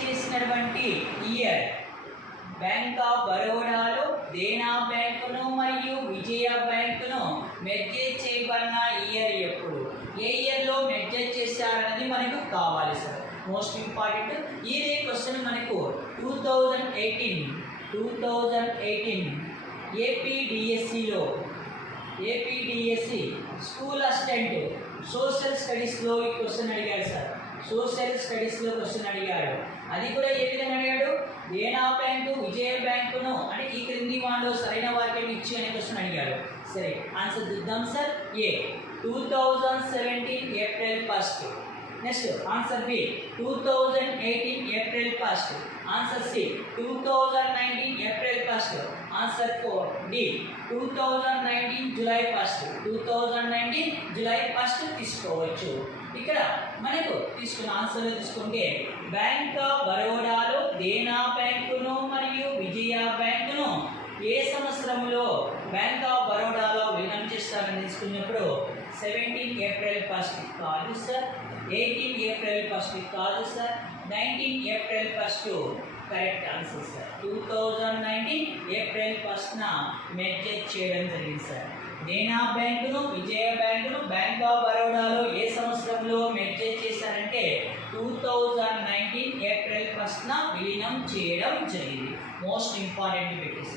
చేసినటువంటి year bank of బరోడాలో దేనా బ్యాంకును మరియు విజయ బ్యాంకును మెర్జేజ్ చేయబడిన ఇయర్ ఎప్పుడు, ఏ ఇయర్లో మెర్జేజ్ చేశారనేది మనకు కావాలి సార్. మోస్ట్ ఇంపార్టెంట్ ఇదే క్వశ్చన్ మనకు 2018 ఏపీడిఎస్సిలో స్కూల్ అసిస్టెంట్ సోషల్ స్టడీస్లో ఈ క్వశ్చన్ అడిగాడు సార్. సోషల్ స్టడీస్లో క్వశ్చన్ అడిగాడు. అది కూడా ఏ విధంగా అడిగాడు, దేనా బ్యాంకు విజయ బ్యాంకును అంటే ఈ క్రింది వాళ్ళు సరైన వాక్యం ఇచ్చి అనే క్వశ్చన్ అడిగాడు. సరే ఆన్సర్ చూద్దాం sir. A 2017 April 1. Next answer B 2018 April 1. Answer C 2019 April 1. Answer 4 D 2019 July 1. 2019 July 1 తీసుకోవచ్చు. ఇక్కడ మనకు తీసుకున్న ఆన్సర్ తీసుకుంటే బ్యాంక్ ఆఫ్ బరోడాలో దేనా బ్యాంకును మరియు విజయ బ్యాంకును ఏ సంవత్సరంలో బ్యాంక్ ఆఫ్ బరోడాలో విలీనం చేస్తారని తీసుకున్నప్పుడు 17 ఏప్రిల్ 1 కాదు సార్, 18 ఏప్రిల్ 1 కాదు sir, 19 April 1 correct answer sir. 2019 April 1న మెర్జేజ్ చేయడం జరిగింది సార్. దేనా బ్యాంకును విజయ బ్యాంకును బ్యాంక్ ఆఫ్ బరోడాలో ఏ సంవత్సరంలో మెర్జేజ్ చేశారంటే 2019 ఏప్రిల్ 1న విలీనం చేయడం జరిగింది. మోస్ట్ ఇంపార్టెంట్ పెట్టేసి